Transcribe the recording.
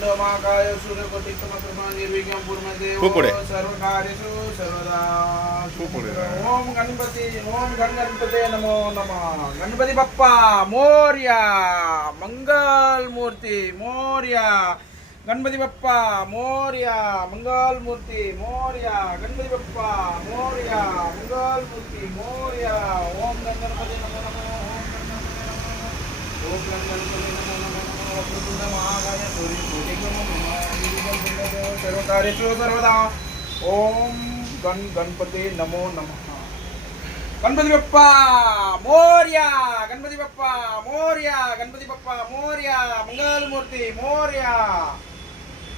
वक्रतुंड महाकाय सूर्यकोटि समप्रभा निर्विघ्नं कुर्मते खूप पुढे. सर्वकार्येषु सर्वदा खूप पुढे. ओम गणपते नमो नमः. गणपती बाप्पा मोरया, मंगल मूर्ती मोरया. गणपती बाप्पा मोरया, मंगल मूर्ती मोरया. गणपती बाप्पा मोरया, मंगल मूर्ती मोरया. ओम गणपती नमो नमः. ओम गणपती नमो नमः. वक्रतुंड महाकाय सूर्यकोटि समप्रभा सर्वकार्येषु सर्वदा. ओम गणपती नमो नमः. गणपती बाप्पा मोरया, गणपती बाप्पा मोरया, गणपती बाप्पा मोरया, मंगल मूर्ती मोरया.